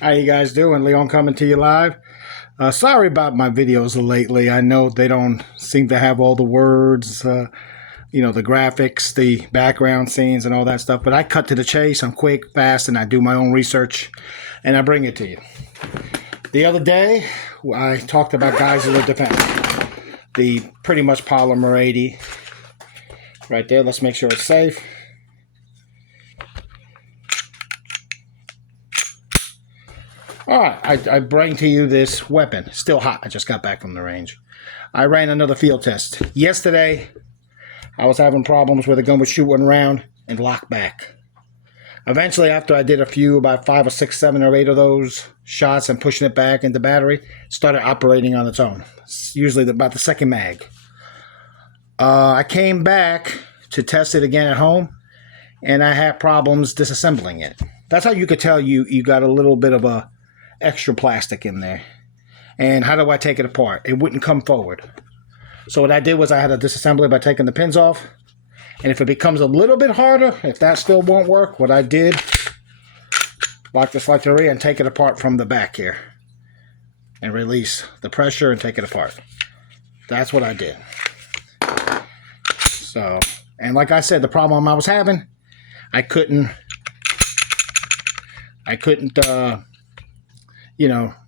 How you guys doing? Leon coming to you live. Sorry about my videos lately. I know they don't seem to have all the words, the graphics, the background scenes, and all that stuff. But I cut to the chase. I'm quick, fast, and I do my own research, and I bring it to you. The other day, I talked about Geisler Defense, the pretty much polymer 80. Right there. Let's make sure it's safe. All right, I bring to you this weapon. Still hot. I just got back from the range. I ran another field test. Yesterday, I was having problems where the gun would shoot one round and lock back. Eventually, after I did a few, about 5 or 6, 7 or 8 of those shots and pushing it back into battery, it started operating on its own. It's usually about the second mag. I came back to test it again at home, and I had problems disassembling it. That's how you could tell you got a little bit of a extra plastic in there. And how do I take it apart? It wouldn't come forward. So what I did was I had to disassemble it by taking the pins off. And if it becomes a little bit harder, if that still won't work, what I did, lock the selector and take it apart from the back here. And release the pressure and take it apart. That's what I did. So, and like I said, the problem I was having, I couldn't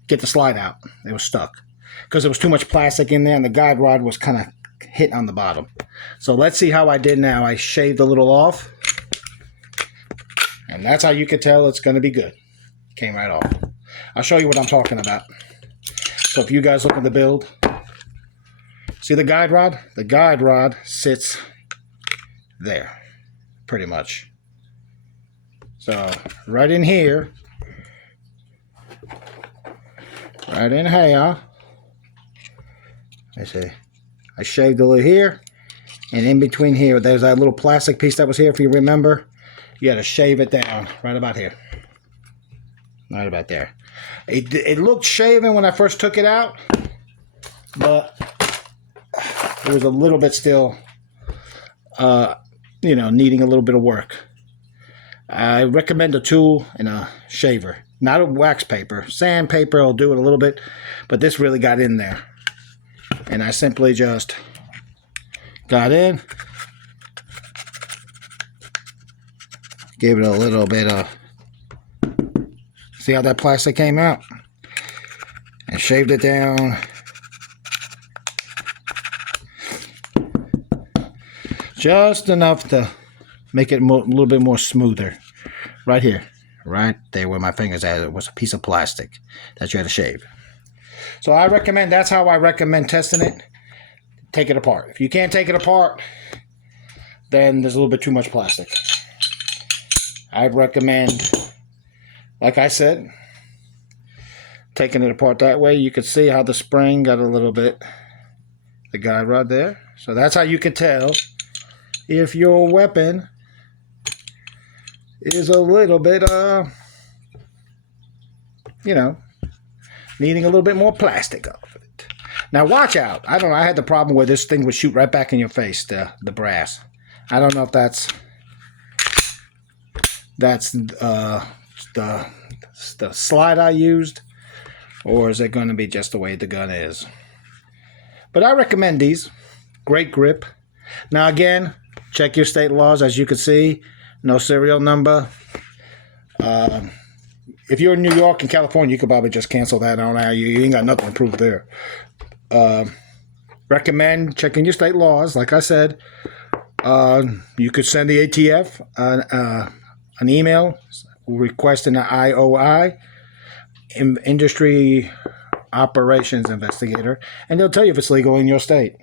get the slide out. It was stuck because there was too much plastic in there and the guide rod was kind of hit on the bottom. So let's see how I did now. I shaved a little off, and that's how you can tell it's going to be good. Came right off. I'll show you what I'm talking about. So if you guys look at the build, see the guide rod? The guide rod sits there, pretty much. So right in here, right in here, I shaved a little here, and in between here, there's that little plastic piece that was here, if you remember. You got to shave it down, right about here. Right about there. It looked shaven when I first took it out, but it was a little bit still, needing a little bit of work. I recommend a tool and a shaver. Not a wax paper. Sandpaper will do it a little bit, but this really got in there. And I simply just got in, gave it a little bit of, see how that plastic came out? And shaved it down. Just enough to make it a little bit more smoother. Right here. Right there where my fingers at, it was a piece of plastic that you had to shave. So I recommend, that's how I recommend testing it. Take it apart. If you can't take it apart, then there's a little bit too much plastic. I'd recommend, like I said, taking it apart that way. You can see how the spring got a little bit, the guide rod there. So that's how you can tell if your weapon is a little bit, needing a little bit more plastic of it. Now watch out. I don't know. I had the problem where this thing would shoot right back in your face, the brass. I don't know if that's the slide I used, or is it going to be just the way the gun is? But I recommend these. Great grip. Now again, check your state laws. As you can see, no serial number. If you're in New York and California, you could probably just cancel that on out. You ain't got nothing to prove there. Recommend checking your state laws. Like I said, you could send the ATF an email requesting an IOI, Industry Operations Investigator, and they'll tell you if it's legal in your state.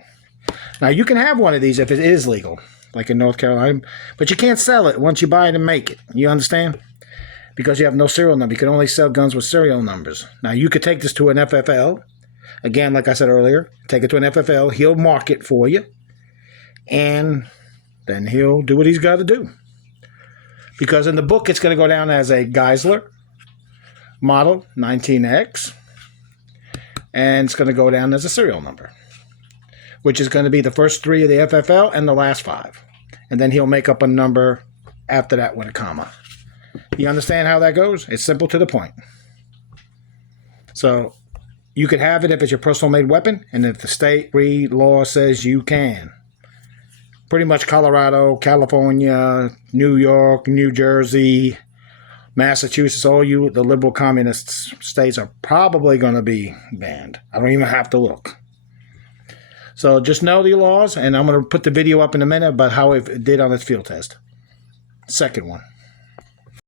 Now, you can have one of these if it is legal, like in North Carolina, but you can't sell it once you buy it and make it. You understand? Because you have no serial number. You can only sell guns with serial numbers. Now, you could take this to an FFL. Again, like I said earlier, take it to an FFL. He'll mark it for you, and then he'll do what he's got to do. Because in the book, it's going to go down as a Geisler model 19X, and it's going to go down as a serial number, which is going to be the first 3 of the FFL and the last 5. And then he'll make up a number after that with a comma. You understand how that goes? It's simple to the point. So you could have it if it's your personal made weapon, and if the state law says you can. Pretty much Colorado, California, New York, New Jersey, Massachusetts, all you, the liberal communist states are probably going to be banned. I don't even have to look. So just know the laws, and I'm going to put the video up in a minute about how it did on its field test. Second one.